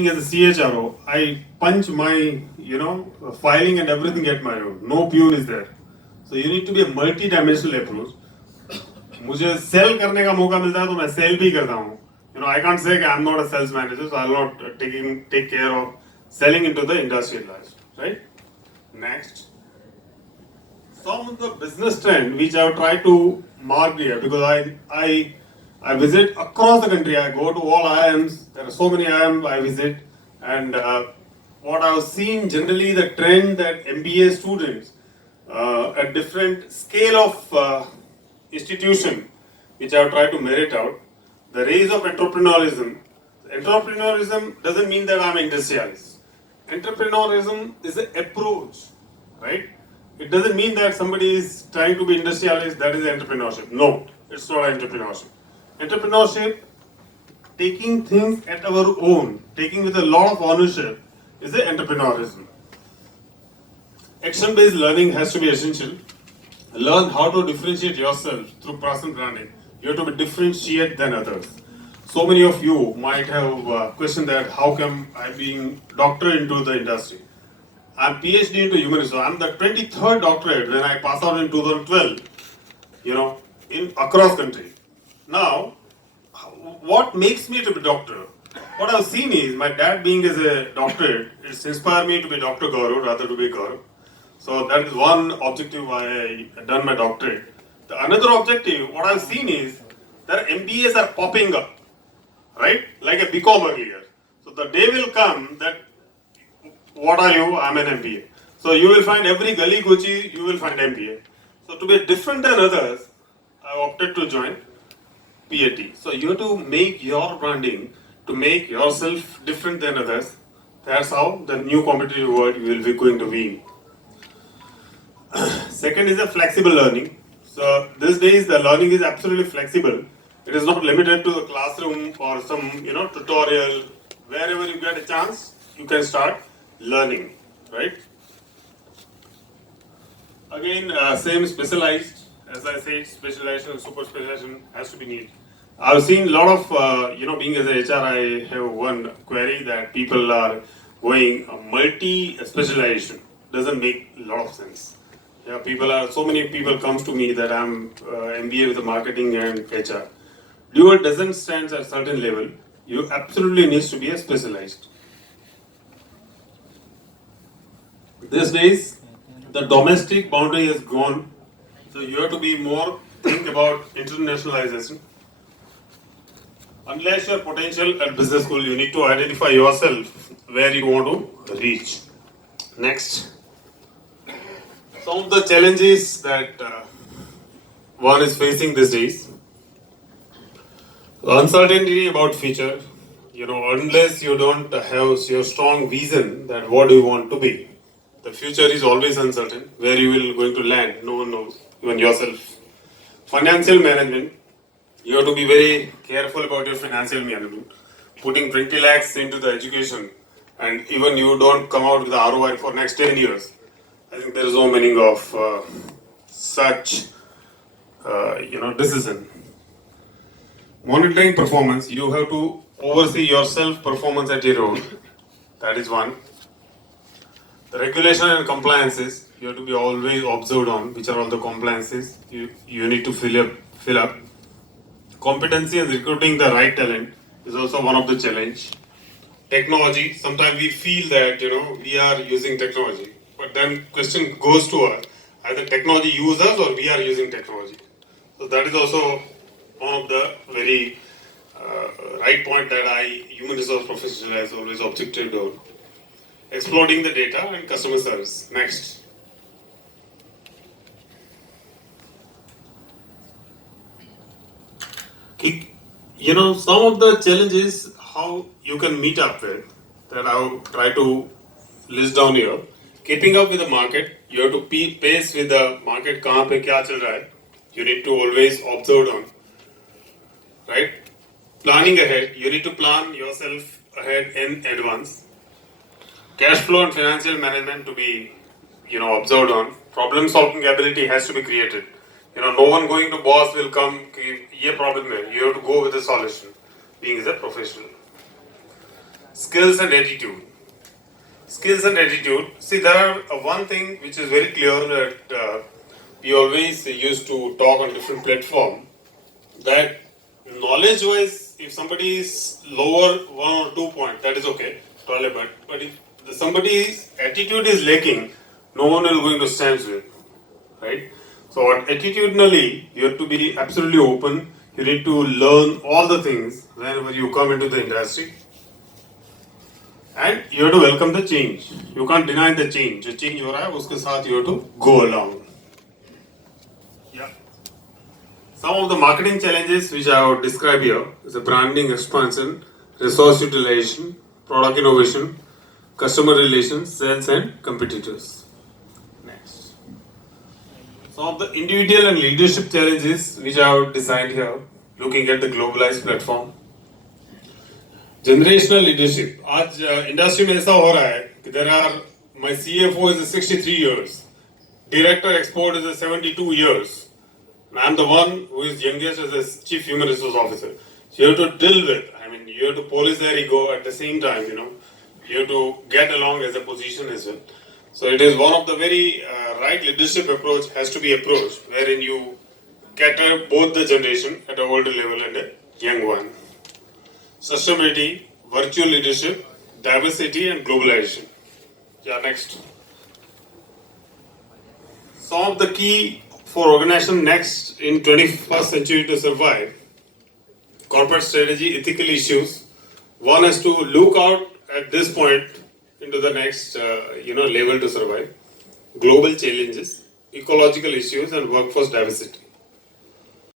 As a CHRO, I punch my, filing and everything at my own. No peon is there. So you need to be a multi-dimensional approach. मुझे sell करने का मौका मिलता है तो मैं sell भी करता हूँ. I can't say that I'm not a sales manager, so I'll not take care of selling into the industrial life, right? Next, some of the business trend which I have tried to mark here because I visit across the country. I go to all IIMs. There are so many IIMs I visit, and what I have seen generally the trend that MBA students at different scale of institution, which I have tried to merit out, the rise of entrepreneurialism. Entrepreneurialism doesn't mean that I'm industrialist. Entrepreneurialism is an approach, right? It doesn't mean that somebody is trying to be industrialist, that is entrepreneurship. No, it's not entrepreneurship. Entrepreneurship, taking things at our own, taking with a lot of ownership, is the entrepreneurship. Action-based learning has to be essential. Learn how to differentiate yourself through personal branding. You have to be differentiate than others. So many of you might have questioned that how come I'm being doctorate into the industry. I'm PhD into human resources. I'm the 23rd doctorate when I passed out in 2012, in across country. Now, what makes me to be doctor? What I've seen is my dad being as a doctorate, it's inspired me to be Dr. Gaurav rather to be Gaurav. So that is one objective why I done my doctorate. The another objective, what I've seen is that MBAs are popping up, right? Like a BCom earlier. So the day will come that what are you? I'm an MBA. So you will find every gully gucci, you will find MBA. So to be different than others, I opted to join PAT. So you have to make your branding to make yourself different than others. That's how the new competitive world you will be going to be. Second is a flexible learning. So these days the learning is absolutely flexible. It is not limited to the classroom or some tutorial. Wherever you get a chance, you can start learning, right? Again, same specialized. As I said, specialization, super specialization has to be needed. I've seen a lot of, being as a HR, I have one query that people are going multi-specialization. Doesn't make a lot of sense. Yeah, so many people comes to me that I'm MBA with the marketing and HR. Dual doesn't stand at a certain level. You absolutely needs to be a specialized. These days, the domestic boundary has gone, so you have to be more think about internationalization. Unless your potential at business school, you need to identify yourself where you want to reach. Next, some of the challenges that one is facing these days. Uncertainty about future. Unless you don't have your strong vision that what do you want to be, the future is always uncertain. Where you will going to land, no one knows, even yourself. Financial management. You have to be very careful about your financial management. Putting 20 lakhs into the education and even you don't come out with the ROI for next 10 years. I think there is no meaning of such, decision. Monitoring performance, you have to oversee your self-performance at your own. That is one. The regulation and compliances, you have to be always observed on which are all the compliances you need to fill up. Competency and recruiting the right talent is also one of the challenge. Technology, sometimes we feel that we are using technology, but then question goes to us, either technology users or we are using technology. So that is also one of the very right point that human resource professional has always objected on. Exploiting the data and customer service. Next. Some of the challenges how you can meet up with that I'll try to list down here. Keeping up with the market, you have to pace with the market. कहाँ पे क्या चल रहा है? You need to always observe on, right? Planning ahead, you need to plan yourself ahead in advance. Cash flow and financial management to be, observed on. Problem solving ability has to be created. No one going to boss will come, ये problem है. You have to go with a solution, being as a professional. skills and attitude. Skills and attitude. See, there are one thing which is very clear that we always used to talk on different platform, that knowledge-wise, if somebody is lower 1 or 2 points, that is okay, tolerable. But if somebody's attitude is lacking, no one will going to stand with, right? So attitudinally, you have to be absolutely open. You need to learn all the things whenever you come into the industry. And you have to welcome the change. You can't deny the change. जो change हो रहा है उसके साथ you have to go along. Yeah. Some of the marketing challenges which I would describe here is the branding expansion, resource utilization, product innovation, customer relations, sales and competitors. Next. Some of the individual and leadership challenges which I have designed here, looking at the globalized platform. Generational leadership. आज industry में ऐसा हो रहा है कि there are my CFO is 63 years, director export is 72 years, and I'm the one who is youngest as a chief human resource officer. So you have to deal with. I mean, you have to polish their ego at the same time. You know, you have to get along as a position as well. So it is one of the very right leadership approach has to be approached, wherein you cater both the generation at a older level and a young one. Sustainability, virtual leadership, diversity and globalization. Yeah, next. Some of the key for organization next in 21st century to survive. Corporate strategy, ethical issues. One has to look out at this point into the next level to survive. Global challenges, ecological issues and workforce diversity.